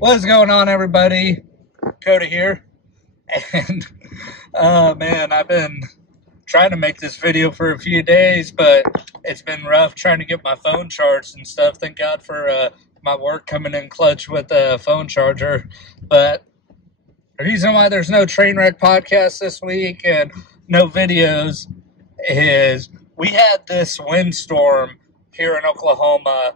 What's going on, everybody? Coda here. And, man, I've been trying to make this video for a few days, but it's been rough trying to get my phone charged and stuff. Thank God for my work coming in clutch with a phone charger. But the reason why there's no Trainwreck podcast this week and no videos is we had this windstorm here in Oklahoma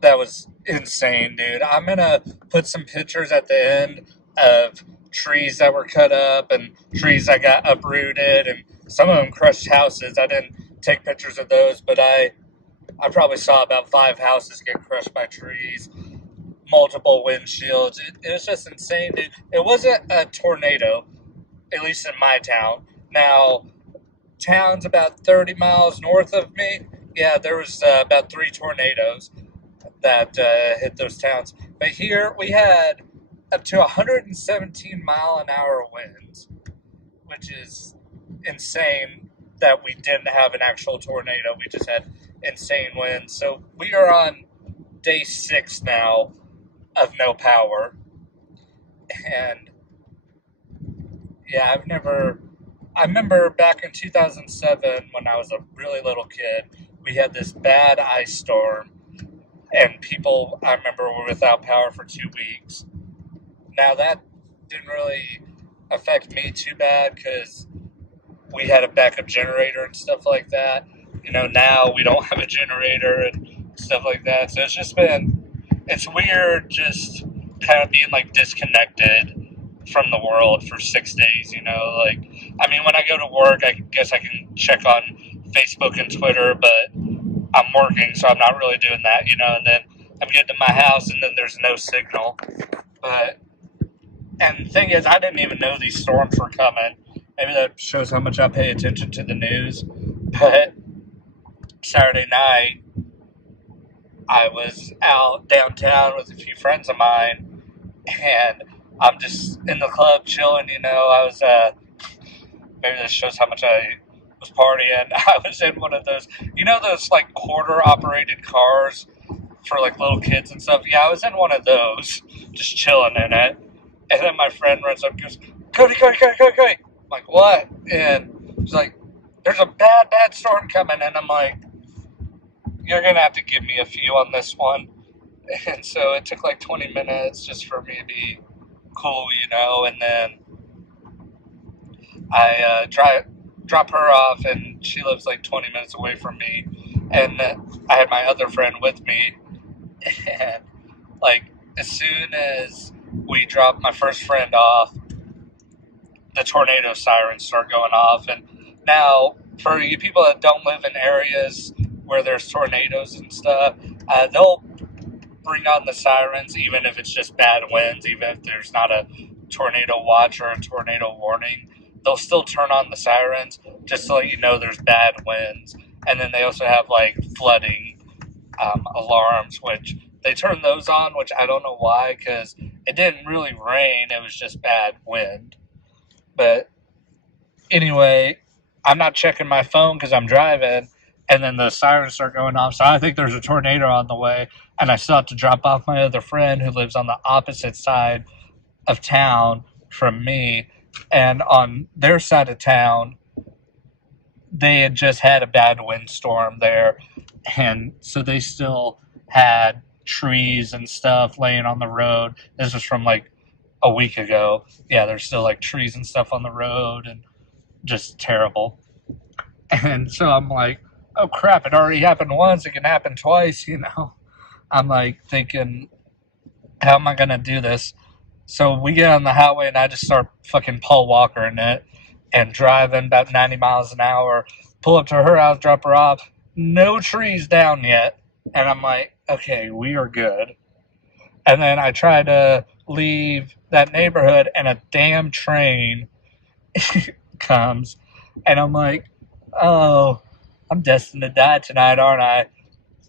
that was insane, dude. I'm gonna put some pictures at the end of trees that were cut up and trees that got uprooted, and some of them crushed houses. I didn't take pictures of those, but I probably saw about 5 houses get crushed by trees, multiple windshields. It was just insane, dude. It wasn't a tornado, at least in my town. Now, towns about 30 miles north of me, yeah, there was about 3 tornadoes that hit those towns. But here we had up to 117 mile an hour winds, which is insane that we didn't have an actual tornado. We just had insane winds. So we are on day 6 now of no power. And yeah, I remember back in 2007 when I was a really little kid, we had this bad ice storm. And people, I remember, were without power for 2 weeks. Now, that didn't really affect me too bad because we had a backup generator and stuff like that. You know, now we don't have a generator and stuff like that. So it's weird just kind of being, like, disconnected from the world for 6 days, you know? Like, I mean, when I go to work, I guess I can check on Facebook and Twitter, but I'm working, so I'm not really doing that, you know, and then I'm getting to my house, and then there's no signal. And the thing is, I didn't even know these storms were coming. Maybe that shows how much I pay attention to the news. But Saturday night, I was out downtown with a few friends of mine, and I'm just in the club chilling, you know. I was, maybe this shows how much I was partying. I was in one of those, you know, those like quarter operated cars for like little kids and stuff. Yeah, I was in one of those, just chilling in it. And then my friend runs up and goes, Cody. I'm like, what? And she's like, there's a bad storm coming. And I'm like, you're going to have to give me a few on this one. And so it took like 20 minutes just for me to be cool, you know. And then I drop her off, and she lives like 20 minutes away from me, and I had my other friend with me, and like as soon as we drop my first friend off, the tornado sirens start going off. And now for you people that don't live in areas where there's tornadoes and stuff, they'll bring on the sirens even if it's just bad winds, even if there's not a tornado watch or a tornado warning. They'll still turn on the sirens just to let you know there's bad winds. And then they also have, like, flooding alarms, which they turn those on, which I don't know why, because it didn't really rain. It was just bad wind. But anyway, I'm not checking my phone because I'm driving, and then the sirens start going off. So I think there's a tornado on the way, and I still have to drop off my other friend who lives on the opposite side of town from me. And on their side of town, they had just had a bad windstorm there. And so they still had trees and stuff laying on the road. This was from like a week ago. Yeah, there's still like trees and stuff on the road and just terrible. And so I'm like, oh crap, it already happened once. It can happen twice, you know. I'm like thinking, how am I going to do this? So we get on the highway, and I just start fucking Paul Walker in it and driving about 90 miles an hour, pull up to her house, drop her off. No trees down yet. And I'm like, okay, we are good. And then I try to leave that neighborhood, and a damn train comes. And I'm like, oh, I'm destined to die tonight, aren't I?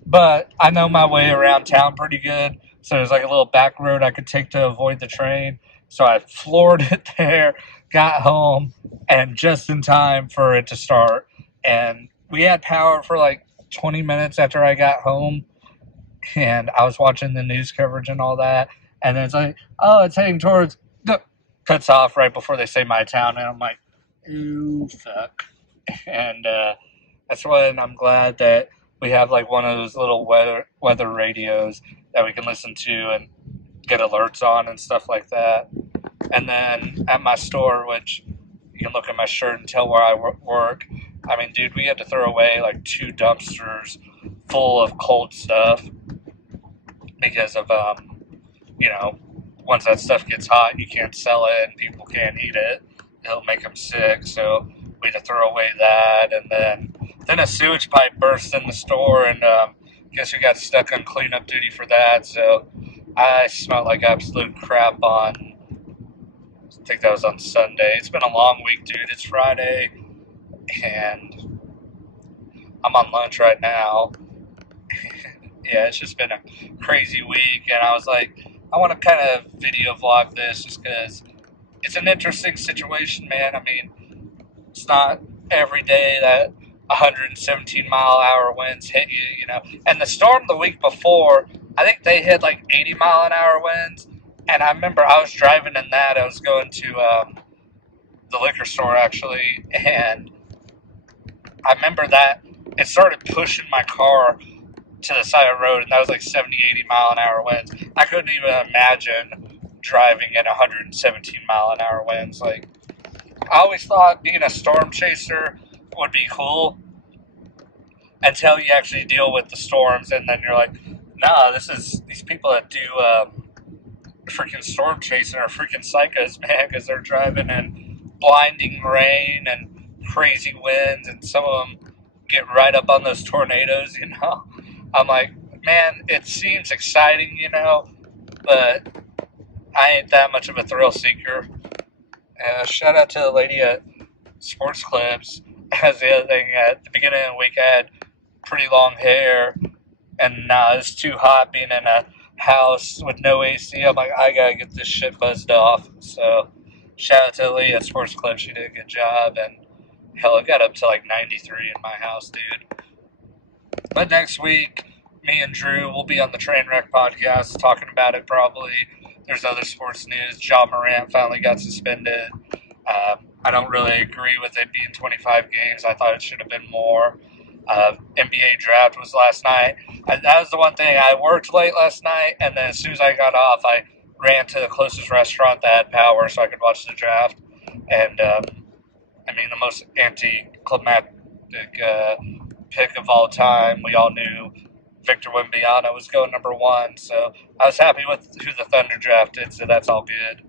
But I know my way around town pretty good. So there's like a little back road I could take to avoid the train. So I floored it there, got home, and just in time for it to start. And we had power for like 20 minutes after I got home. And I was watching the news coverage and all that. And then it's like, oh, it's heading towards, cuts off right before they say my town. And I'm like, ooh, fuck. And that's when I'm glad that we have like one of those little weather radios that we can listen to and get alerts on and stuff like that. And then at my store, which you can look at my shirt and tell where I work, I mean, dude, we had to throw away like 2 dumpsters full of cold stuff because of, once that stuff gets hot, you can't sell it and people can't eat it. It'll make them sick. So we had to throw away that. And then a sewage pipe burst in the store, and guess we got stuck on cleanup duty for that. So I smelled like absolute crap on, I think that was on Sunday. It's been a long week, dude. It's Friday, and I'm on lunch right now. Yeah, it's just been a crazy week, and I was like, I want to kind of video vlog this just because it's an interesting situation, man. I mean, it's not every day that 117-mile-an-hour winds hit you, And the storm the week before, I think they hit like 80-mile-an-hour winds, and I remember I was driving in that. I was going to the liquor store, actually, and I remember that it started pushing my car to the side of the road, and that was like 70, 80-mile-an-hour winds. I couldn't even imagine driving at 117-mile-an-hour winds. Like, I always thought being a storm chaser would be cool until you actually deal with the storms, and then you're like, nah, these people that do freaking storm chasing are freaking psychos, man, because they're driving in blinding rain and crazy winds, and some of them get right up on those tornadoes, I'm like, man, it seems exciting, but I ain't that much of a thrill seeker. Shout out to the lady at Sports Clips. As the other thing, at the beginning of the week, I had pretty long hair, and now it's too hot being in a house with no AC. I'm like, I gotta get this shit buzzed off. So, shout out to the lady at Sports Clips. She did a good job, and hell, it got up to like 93 in my house, dude. But next week, me and Drew will be on the Trainwreck podcast talking about it probably. There's other sports news. Ja Morant finally got suspended. I don't really agree with it being 25 games. I thought it should have been more. NBA draft was last night. That was the one thing. I worked late last night, and then as soon as I got off, I ran to the closest restaurant that had power so I could watch the draft. And, the most anticlimactic pick of all time. We all knew Victor Wembanyama was going number 1, so I was happy with who the Thunder drafted, so that's all good.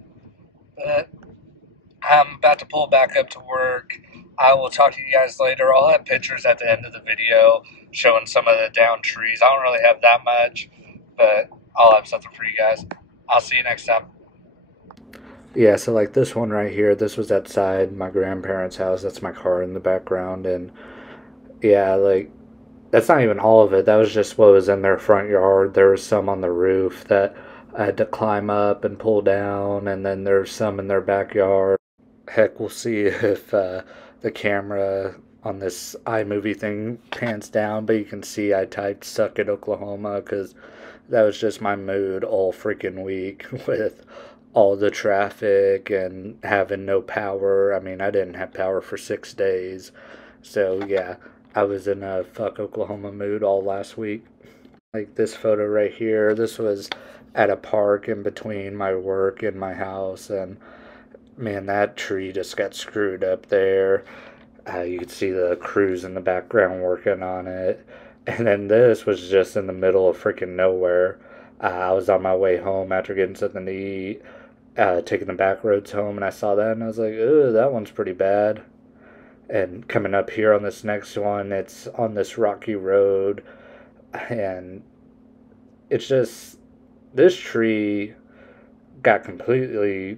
But I'm about to pull back up to work. I will talk to you guys later. I'll have pictures at the end of the video showing some of the downed trees. I don't really have that much, but I'll have something for you guys. I'll see you next time. Yeah, so like this one right here, this was outside my grandparents' house. That's my car in the background, and yeah, like, that's not even all of it. That was just what was in their front yard. There was some on the roof that I had to climb up and pull down, and then there's some in their backyard. Heck, we'll see if the camera on this iMovie thing pans down, but you can see I typed "suck it, Oklahoma," because that was just my mood all freaking week with all the traffic and having no power. I mean, I didn't have power for 6 days, so yeah. I was in a fuck Oklahoma mood all last week. Like this photo right here, this was at a park in between my work and my house, and man, that tree just got screwed up there. You could see the crews in the background working on it. And then this was just in the middle of freaking nowhere. I was on my way home after getting something to eat, taking the back roads home, and I saw that, and I was like, ooh, that one's pretty bad. And coming up here on this next one, it's on this rocky road, and it's just, this tree got completely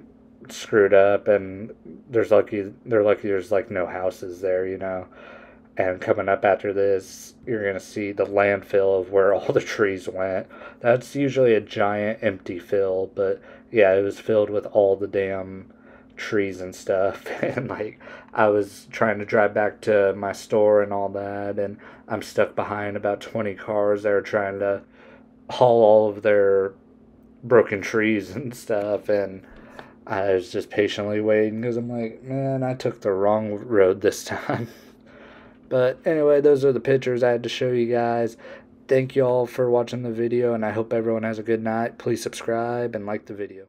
screwed up, and they're lucky there's like no houses there, And coming up after this, you're going to see the landfill of where all the trees went. That's usually a giant empty fill, but yeah, it was filled with all the damn trees and stuff. And like, I was trying to drive back to my store and all that, and I'm stuck behind about 20 cars that are trying to haul all of their broken trees and stuff, and I was just patiently waiting because I'm like, man, I took the wrong road this time. But anyway, those are the pictures I had to show you guys. Thank you all for watching the video, and I hope everyone has a good night. Please subscribe and like the video.